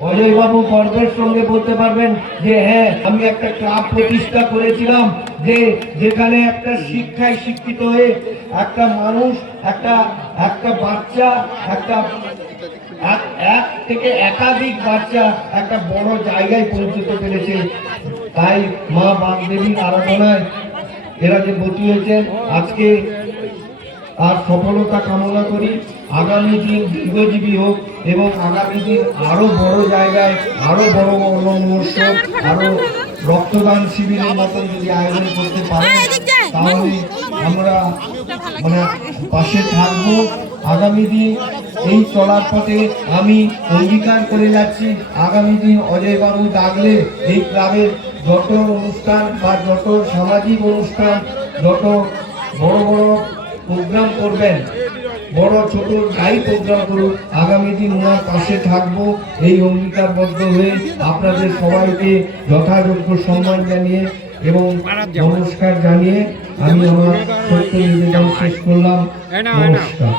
অজয় বাবু গর্বের সঙ্গে বলতে পারবেন যে হ্যাঁ, আমি একটা ক্লাব প্রতিষ্ঠা করেছিলাম যেখানে একটা শিক্ষায় শিক্ষিত হয়ে একটা মানুষ, একটা বাচ্চা, এক থেকে একাধিক বাচ্চা একটা বড় জায়গায় পৌঁছতে পেরেছে। তাই মা বাগদেবীর আরাধনায় এরা যে ব্রতী হয়েছেন, আজকে আর সফলতা কামনা করি। আগামী দিন দীর্ঘজীবী হোক এবং আগামী দিন আরো বড় জায়গায় আরো বড় বড় মহোৎসব, আরো রক্তদান শিবিরের মতন যদি আয়োজন করতে পারে তাহলে আমরা পাশে থাকবো। আগামী দিন এই চলার পথে আমি অঙ্গীকার করে যাচ্ছি, আগামী দিন অজয় বাবু ডাকলে এই ক্লাবের যত অনুষ্ঠান বা যত সামাজিক অনুষ্ঠান, যত বড় বড় প্রোগ্রাম করবেন, বড় ছোট যাই প্রোগ্রাম করুন, আগামী দিন ওনার পাশে থাকবো এই অঙ্গীকারবদ্ধ হয়ে আপনাদের সবাইকে যথাযোগ্য সম্মান জানিয়ে এবং নমস্কার জানিয়ে আমি আমার সত্য নিবেদন শেষ করলাম। নমস্কার।